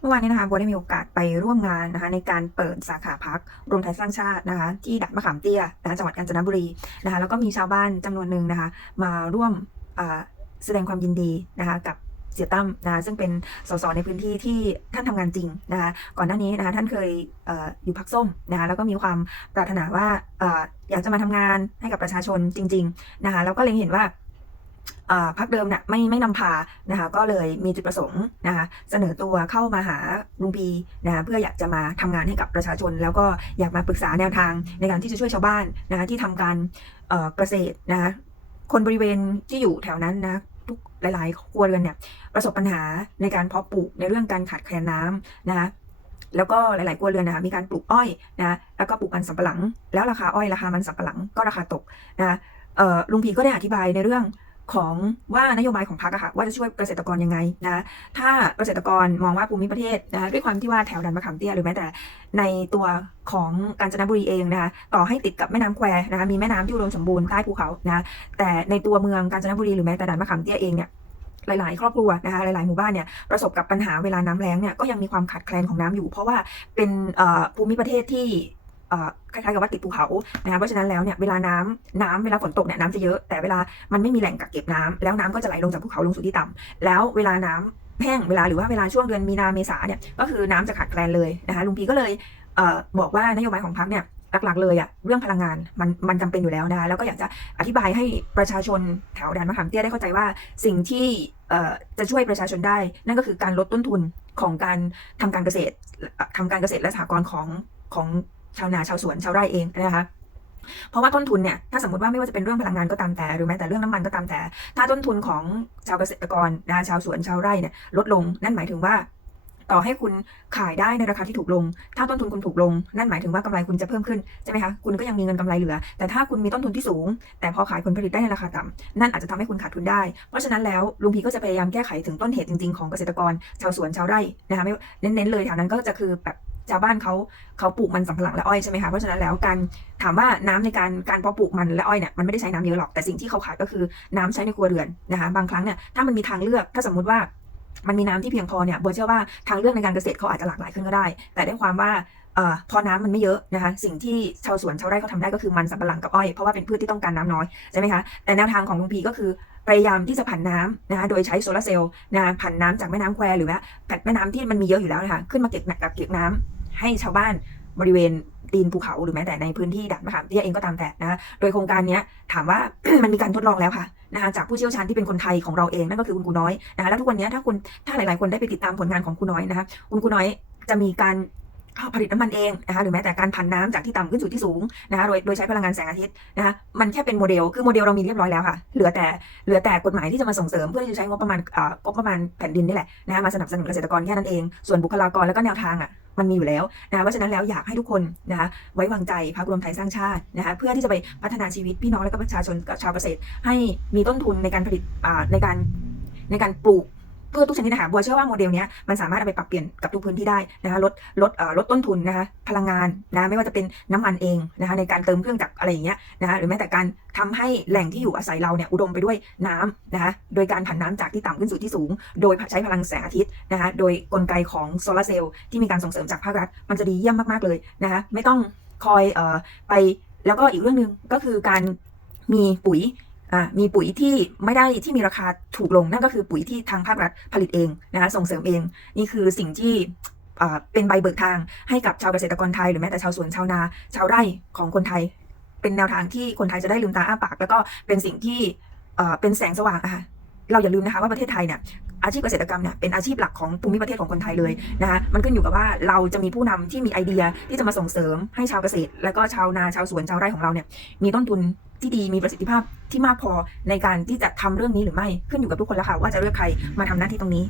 เมื่อวานนี้นะคะบัวได้มีโอกาสไปร่วมงานนะคะในการเปิดสาขาพักรวมไทยสร้างชาตินะคะ ที่ดัดมะขามเตี้ยนะคะจังหวัดกาญจนบุรีนะคะแล้วก็มีชาวบ้านจำนวนหนึ่งนะคะ มาร่วมแสดงความยินดีนะคะกับเสียตั้มนะะซึ่งเป็นสสในพื้นที่ที่ท่านทำงานจริงนะคะก่อนหน้านี้นะคะท่านเคยเอออยู่พักส้มนะคะแล้วก็มีความปรารถนาว่าอออยากจะมาทำงานให้กับประชาชนจริง ๆนะคะแล้วก็เล็งเห็นว่า อ่าพักเดิมเนี่ยไม่ไม่นำพานะคะก็เลยมีจุดประสงค์นะคะเสนอตัวเข้ามาหาลุงพีนะคะเพื่ออยากจะมาทำงานให้กับประชาชน แล้วก็อยากมาปรึกษาแนวทางในการที่จะช่วยชาวบ้านนะคะที่ทำการเกษตรนะคะคนบริเวณที่อยู่แถวนั้นนะทุกหลาย ๆ ครัวเรือนเนี่ยประสบปัญหาในการเพาะปลูกในเรื่องการขาดแคลนน้ำนะคะแล้วก็หลาย ๆ ครัวเรือนนะคะมีการปลูกอ้อยนะแล้วก็ปลูกมันสำปะหลัง แล้วราคาอ้อยราคามันสำปะหลังก็ราคาตกนะคะลุงพีก็ได้อธิบายในเรื่อง ของว่านโยบายของพรรคอะค่ะว่าจะช่วยเกษตรกรยังไงนะถ้าเกษตรกรมองว่าภูมิประเทศนะคะด้วยความที่ว่าแถวดันมะขามเตี้ยหรือแม้แต่ในตัวของกาญจนบุรีเองนะคะต่อให้ติดกับแม่น้ำแควนะคะมีแม่น้ำที่อุดมสมบูรณ์ใต้ภูเขานะแต่ในตัวเมืองกาญจนบุรีหรือแม้แต่ดันมะขามเตี้ยเองเนี่ยหลาย ๆ ครอบครัวนะคะหลาย ๆ หมู่บ้านเนี่ยประสบกับปัญหาเวลาน้ำแล้งเนี่ยก็ยังมีความขาดแคลนของน้ำอยู่ เพราะว่าเป็นภูมิประเทศที่ คล้ายๆกับว่าติดภูเขานะคะเพราะฉะนั้นแล้วเนี่ยเวลาน้ำน้ำเวลาฝนตกเนี่ยน้ำจะเยอะแต่เวลามันไม่มีแหล่งกักเก็บน้ำแล้วน้ำก็จะไหลลงจากภูเขาลงสู่ที่ต่ำแล้วเวลาน้ำแห้งเวลาหรือว่าเวลาช่วงเดือนมีนาเมษาเนี่ยก็คือน้ำจะขาดแคลนเลยนะคะลุงพีก็เลยเออบอกว่านโยบายของพรรคเนี่ยหลักๆเลยอะเรื่องพลังงานมันมันจำเป็นอยู่แล้วนะคะแล้วก็อยากจะอธิบายให้ประชาชนแถวแดนมะขามเตี้ยได้เข้าใจว่าสิ่งที่เอ่อจะช่วยประชาชนได้ นั่นก็คือการลดต้นทุนของการทำการเกษตรทำการเกษตรและสหกรณ์ของของ ชาวนาชาวสวนชาวไร่เองนะคะเพราะว่าต้นทุนเนี่ยถ้าสมมติว่าไม่ว่าจะเป็นเรื่องพลังงานก็ตามแต่หรือแม้แต่เรื่องน้ำมันก็ตามแต่ ถ้าต้นทุนของชาวเกษตรกรนะชาวสวนชาวไร่เนี่ยลดลงนั่นหมายถึงว่า ต่อให้คุณขายได้ในราคาที่ถูกลง ถ้าต้นทุนคุณถูกลง นั่นหมายถึงว่ากำไรคุณจะเพิ่มขึ้นใช่ไหมคะคุณก็ยังมีเงินกำไรเหลือ แต่ถ้าคุณมีต้นทุนที่สูง แต่พอขายผลผลิตได้ในราคาต่ำนั่นอาจจะทำให้คุณขาดทุนได้ เพราะฉะนั้นแล้วลุงพีก็จะพยายามแก้ไขถึงต้นเหตุจริงๆของเกษตรกรชาวสวนชาวไร่นะคะไม่เน้นๆเลยแถวนั้นก็จะคือแบบ ชาวบ้านเขาเขาปลูกมันสำปะหลังและอ้อยใช่ไหมคะเพราะฉะนั้นแล้วการถามว่าน้ำในการการเพาะปลูกมันและอ้อยเนี่ยมันไม่ได้ใช้น้ำเยอะหรอกแต่สิ่งที่เขาขาดก็คือน้ำใช้ในครัวเรือนนะคะบางครั้งเนี่ยถ้ามันมีทางเลือกถ้าสมมุติว่ามันมีน้ำที่เพียงพอเนี่ยบัวเชื่อว่าทางเลือกในการเกษตรเขาอาจจะหลากหลายขึ้นก็ได้ แต่ด้วยความว่าเอ่อพอน้ำมันไม่เยอะนะคะ สิ่งที่ชาวสวนชาวไร่เขาทำได้ก็คือมันสำปะหลังกับอ้อย เพราะว่าเป็นพืชที่ต้องการน้ำน้อยใช่ไหมคะ แต่แนวทางของลุงพีก็คือ พยายามที่จะผันน้ำนะคะโดยใช้โซลาร์เซลล์นะผันน้ำจากแม่น้ำแควหรือว่าแผ่นแม่น้ำที่มันมีเยอะอยู่แล้วนะคะขึ้นมาเก็บกักเก็บน้ำให้ชาวบ้านบริเวณตีนภูเขาหรือแม้แต่ในพื้นที่ดัดมะขามเตี้ยเองก็ตามแต่นะะโดยโครงการนี้ถามว่ามันมีการทดลองแล้วค่ะนะคะจากผู้เชี่ยวชาญที่เป็นคนไทยของเราเองนั่นก็คือคุณครูน้อยนะคะแล้วทุกวันนี้ถ้าคุณถ้าหลายๆคนได้ไปติดตามผลงานของครูน้อยนะคะคุณครูน้อยจะมีการ ผลิตน้ำมันเองนะคะหรือแม้แต่การพันน้ำจากที่ต่ำขึ้นสู่ที่สูงนะคะโดยโดยใช้พลังงานแสงอาทิตย์นะคะมันแค่เป็นโมเดลคือโมเดลเรามีเรียบร้อยแล้วค่ะ เหลือแต่เหลือแต่กฎหมายที่จะมาส่งเสริมเพื่อที่จะใช้งบประมาณเอ่องบประมาณแผ่นดินนี่แหละนะคะมาสนับสนุนเกษตรกรแค่นั้นเอง ส่วนบุคลากรแล้วก็แนวทางอะมันมีอยู่แล้วนะคะเพราะฉะนั้นแล้วอยากให้ทุกคนนะคะไว้วางใจพรรครวมไทยสร้างชาตินะคะเพื่อที่จะไปพัฒนาชีวิตพี่น้องและก็ประชาชนชาวเกษตร ให้มีต้นทุนในการผลิตอ่าในการในการปลูก พืชทุกชนิดนะคะบัวเชื่อว่าโมเดลเนี้ยมันสามารถเอาไปปรับเปลี่ยนกับทุกพื้นที่ได้นะคะลดลดลดต้นทุนนะคะพลังงานนะไม่ว่าจะเป็นน้ำมันเองนะคะในการเติมเครื่องจักรอะไรอย่างเงี้ยนะคะหรือแม้แต่การทำให้แหล่งที่อยู่อาศัยเราเนี่ยอุดมไปด้วยน้ำนะคะโดยการผันน้ำจากที่ต่ำขึ้นสู่ที่สูง โดยใช้พลังแสงอาทิตย์นะคะโดยกลไกของโซลาร์เซลล์ที่มีการส่งเสริมจากภาครัฐ มันจะดีเยี่ยมมากๆเลยนะคะไม่ต้องคอยเอ่อไปแล้วก็อีกเรื่องหนึ่งก็คือการมีปุ๋ย อ่ามีปุ๋ยที่ไม่ได้ที่มีราคาถูกลงนั่นก็คือปุ๋ยที่ทางภาครัฐผลิตเองนะคะส่งเสริมเอง นี่คือสิ่งที่เป็นใบเบิกทางให้กับชาวเกษตรกรไทยหรือแม้แต่ชาวสวนชาวนา ชาวไร่ของคนไทย เป็นแนวทางที่คนไทยจะได้ลืมตาอ้าปาก แล้วก็เป็นสิ่งที่เป็นแสงสว่างอะค่ะเราอย่าลืมนะคะว่าประเทศไทยเนี่ยอาชีพเกษตรกรรมเนี่ยเป็นอาชีพหลักของภูมิประเทศของคนไทยเลยนะคะมันขึ้นอยู่กับว่าเราจะมีผู้นำที่มีไอเดียที่จะมาส่งเสริมให้ชาวเกษตร และก็ชาวนาชาวสวนชาวไร่ของเราเนี่ยมีต้นทุน ที่ดีมีประสิทธิภาพที่มากพอในการที่จะทำเรื่องนี้หรือไม่ขึ้นอยู่กับทุกคนแล้วค่ะว่าจะเลือกใครมาทำหน้าที่ตรงนี้